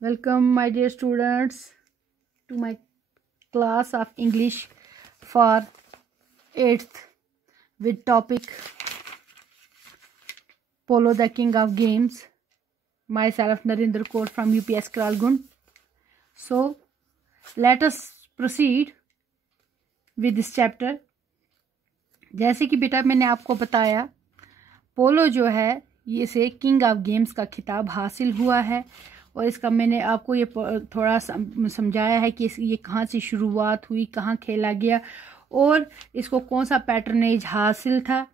Welcome, my dear students, to my class of English for 8th with topic Polo, the King of Games. Myself, Narendra Kaur from UPS Kralgund. So, let us proceed with this chapter. जैसे कि बेटा मैंने आपको बताया, पोलो जो है ये से किंग ऑफ गेम्स का खिताब हासिल हुआ है और इसका मैंने आपको ये थोड़ा समझाया है कि ये कहाँ से शुरुआत हुई, कहाँ खेला गया और इसको कौन सा पैटर्नेज हासिल था।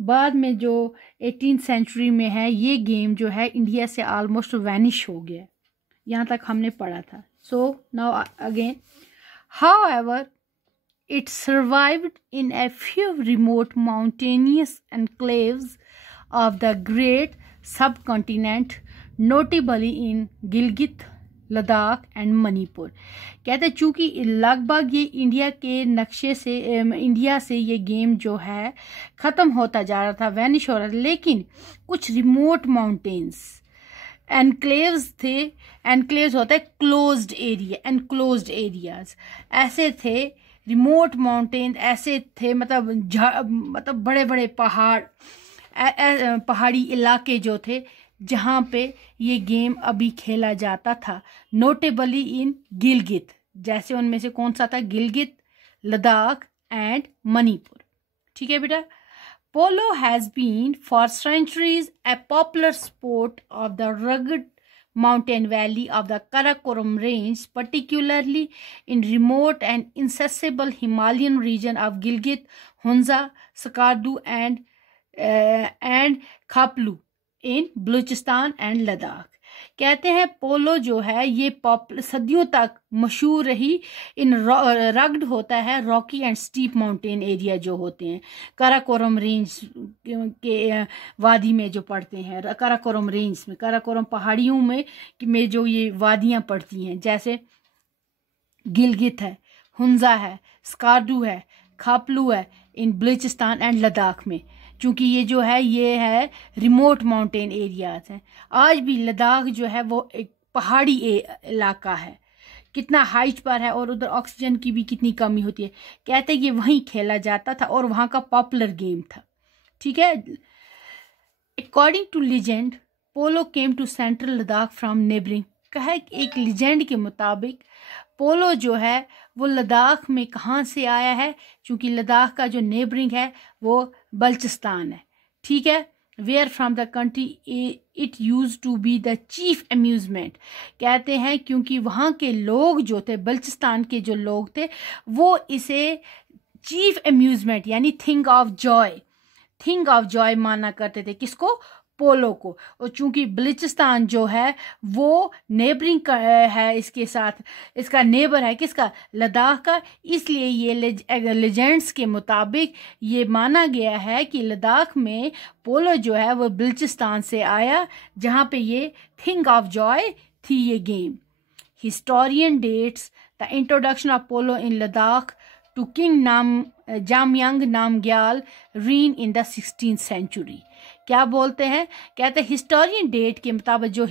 बाद में जो 18th सेंचुरी में है ये गेम जो है इंडिया से ऑलमोस्ट वैनिश हो गया, यहाँ तक हमने पढ़ा था। So now again, however it survived in a few remote mountainous enclaves of the great subcontinent, notably in Gilgit, Ladakh and Manipur. कहते हैं चूँकि लगभग ये इंडिया के नक्शे से इंडिया से ये गेम जो है ख़त्म होता जा रहा था, वैनिश हो रहा था, लेकिन कुछ रिमोट माउंटेन्स एनक्लेव्स थे। एनक्लेव्स होता है क्लोज्ड एरिया, एनक्लोज्ड एरियाज ऐसे थे, रिमोट माउंटेन ऐसे थे, मतलब बड़े बड़े पहाड़ी इलाके जो थे जहाँ पे ये गेम अभी खेला जाता था। नोटेबली इन गिलगित, जैसे उनमें से कौन सा था, गिलगित, लद्दाख एंड मणिपुर। ठीक है बेटा। Polo has been for centuries a popular sport of the rugged mountain valley of the Karakoram range, particularly in remote and inaccessible Himalayan region of Gilgit, Hunza, Skardu and Khaplu in Balochistan and Ladakh। कहते हैं पोलो जो है ये सदियों तक मशहूर रही। इन rugged होता है Rocky and steep mountain area जो होते हैं, काराकोरम रेंज के वादी में जो पड़ते हैं, काराकोरम रेंज में, काराकोरम पहाड़ियों में जो ये वादियां पड़ती हैं, जैसे गिलगित है, हुंजा है, स्कार्डू है, खापलू है इन बलूचिस्तान एंड लद्दाख में। चूँकि ये जो है ये है रिमोट माउंटेन एरियाज हैं। आज भी लद्दाख जो है वो एक पहाड़ी इलाका है, कितना हाइट पर है और उधर ऑक्सीजन की भी कितनी कमी होती है। कहते हैं कि वहीं खेला जाता था और वहाँ का पॉपुलर गेम था। ठीक है। According to legend, polo came to central Ladakh from neighbouring. कहा एक लीजेंड के मुताबिक पोलो जो है वो लद्दाख में कहाँ से आया है, क्योंकि लद्दाख का जो नेबरिंग है वो बलूचिस्तान है। ठीक है। Where from the country it use to be the chief amusement. कहते हैं क्योंकि वहाँ के लोग जो थे, बलूचिस्तान के जो लोग थे, वो इसे चीफ अम्यूजमेंट यानी थिंग ऑफ जॉय माना करते थे। किसको? पोलो को। और चूंकि बलूचिस्तान जो है वो नेबरिंग है इसके साथ, इसका नेबर है किसका? लद्दाख का। इसलिए ये लेजेंड्स के मुताबिक ये माना गया है कि लद्दाख में पोलो जो है वो बलूचिस्तान से आया, जहाँ पे ये थिंग ऑफ जॉय थी ये game. Historian dates the introduction of polo in Ladakh to king Jamyang Namgyal reign in the 16th century. क्या बोलते हैं? कहते हैं हिस्टोरियन डेट के मुताबिक, जो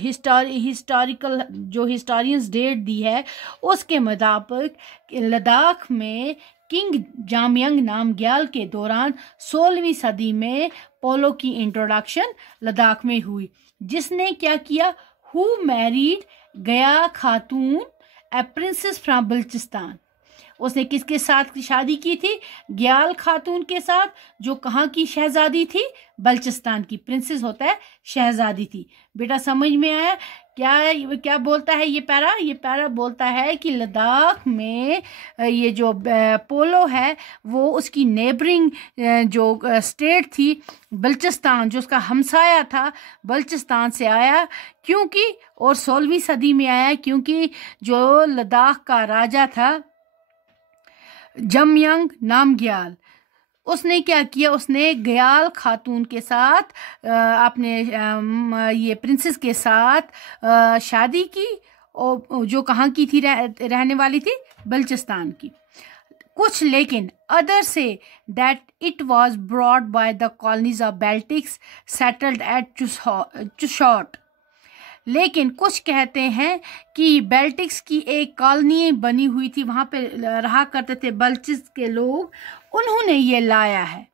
हिस्टोरियंस डेट दी है उसके मुताबिक लद्दाख में किंग जामयांग नामग्याल के दौरान 16वीं सदी में पोलो की इंट्रोडक्शन लद्दाख में हुई। जिसने क्या किया? हु मैरिड गया खातून ए प्रिंसेस फ्रॉम बलूचिस्तान। उसने किसके साथ शादी की थी? ग्याल खातून के साथ, जो कहाँ की शहजादी थी? बलूचिस्तान की। प्रिंसेस होता है शहजादी थी। बेटा समझ में आया? क्या बोलता है ये पैरा? ये पैरा बोलता है कि लद्दाख में ये जो पोलो है वो उसकी नेबरिंग जो स्टेट थी बलूचिस्तान, जो उसका हमसाया था बलूचिस्तान से आया। क्योंकि और 16वीं सदी में आया क्योंकि जो लद्दाख का राजा था जामयांग नामग्याल, उसने क्या किया? उसने ग्याल खातून के साथ अपने ये प्रिंसेस के साथ शादी की, और जो कहाँ की थी, रहने वाली थी बलूचिस्तान की। कुछ लेकिन अदर से that it was brought by the colonies of Baltis settled at Chushot. लेकिन कुछ कहते हैं कि बेल्टिक्स की एक कॉलोनी बनी हुई थी, वहाँ पे रहा करते थे बल्चिस के लोग, उन्होंने ये लाया है।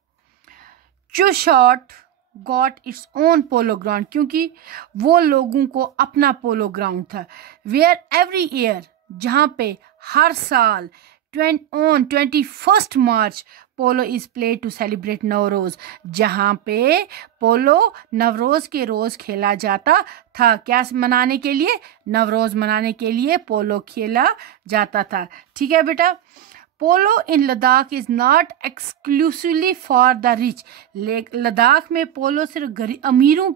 Chushot got its own polo ground, क्योंकि वो लोगों को अपना पोलो ग्राउंड था। वेयर एवरी ईयर, जहाँ पे हर साल on 21 March polo is play to celebrate Navroz, जहाँ पे पोलो नवरोज के रोज खेला जाता था। क्या मनाने के लिए? नवरोज मनाने के लिए पोलो खेला जाता था। ठीक है बेटा। Polo in Ladakh is not exclusively for the rich. Ladakh में पोलो सिर्फ अमीरों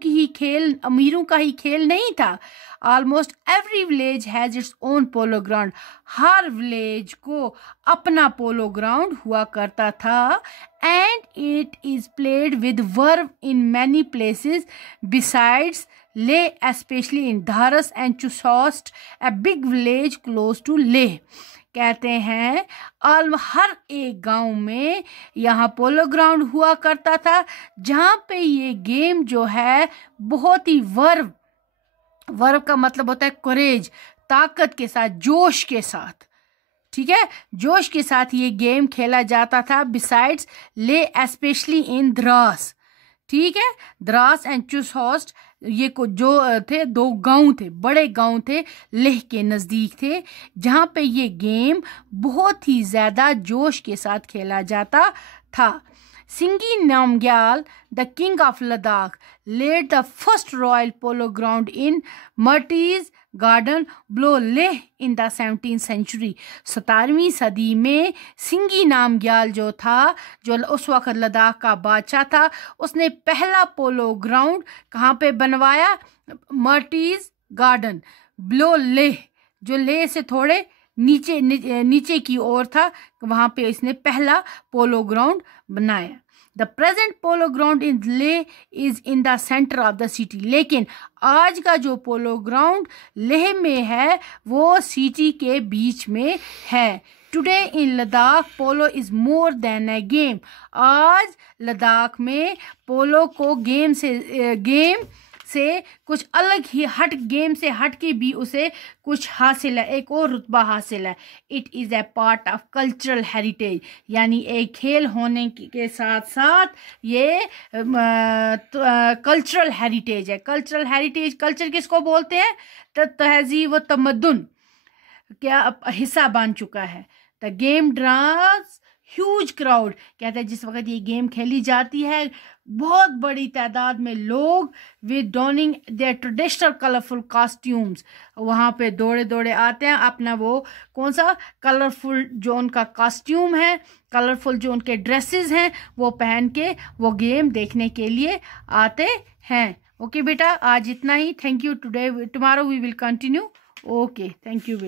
का ही खेल नहीं था। Almost every village has its own polo ground. हर विलेज को अपना पोलो ग्राउंड हुआ करता था। And it is played with verve in many places besides Leh, especially in Dras and Chushot, a big village close to Leh. कहते हैं हर एक गांव में यहाँ पोलो ग्राउंड हुआ करता था, जहाँ पे ये गेम जो है बहुत ही वर्व का मतलब होता है करेज, ताकत के साथ, जोश के साथ, ठीक है, जोश के साथ ये गेम खेला जाता था। बिसाइड्स ले, एस्पेशली इन द्रास, ठीक है, द्रास एंड चुसहॉस्ट, ये को जो थे 2 गांव थे, बड़े गांव थे, लेह के नज़दीक थे, जहाँ पे ये गेम बहुत ही ज़्यादा जोश के साथ खेला जाता था। Singge Namgyal, the king of Ladakh, led the first royal polo ground in Murtse garden below Leh in the 17th century. 17वीं सदी में सिंगी नामग्याल जो था, जो उस वक्त लद्दाख का बादशाह था, उसने पहला पोलो ग्राउंड कहाँ पे बनवाया? मर्टीज गार्डन ब्लो लेह, जो लेह से थोड़े नीचे की ओर था, वहां पे इसने पहला पोलो ग्राउंड बनाया। The present polo ground in Leh is in the centre of the city. लेकिन आज का जो पोलो ग्राउंड लेह में है वो सिटी के बीच में है। Today in Ladakh polo is more than A game. आज लद्दाख में पोलो को गेम से कुछ अलग ही गेम से हट के भी उसे कुछ हासिल है, एक और रुतबा हासिल है। It is a part of cultural heritage, यानी एक खेल होने के साथ साथ ये कल्चरल हेरिटेज है। कल्चरल हेरिटेज, कल्चर किसको बोलते हैं? तहजीब व तमद्दुन क्या हिस्सा बन चुका है। The game draws huge crowd, कहते हैं जिस वक्त ये गेम खेली जाती है बहुत बड़ी तादाद में लोग with donning their traditional colourful costumes, वहाँ पे दौड़े आते हैं, अपना वो कौन सा कलरफुल जो उनका कॉस्ट्यूम है, कलरफुल जो उनके ड्रेसेस हैं, वो पहन के वो गेम देखने के लिए आते हैं। ओके बेटा, आज इतना ही। Thank you. Tomorrow we will continue. Okay, thank you.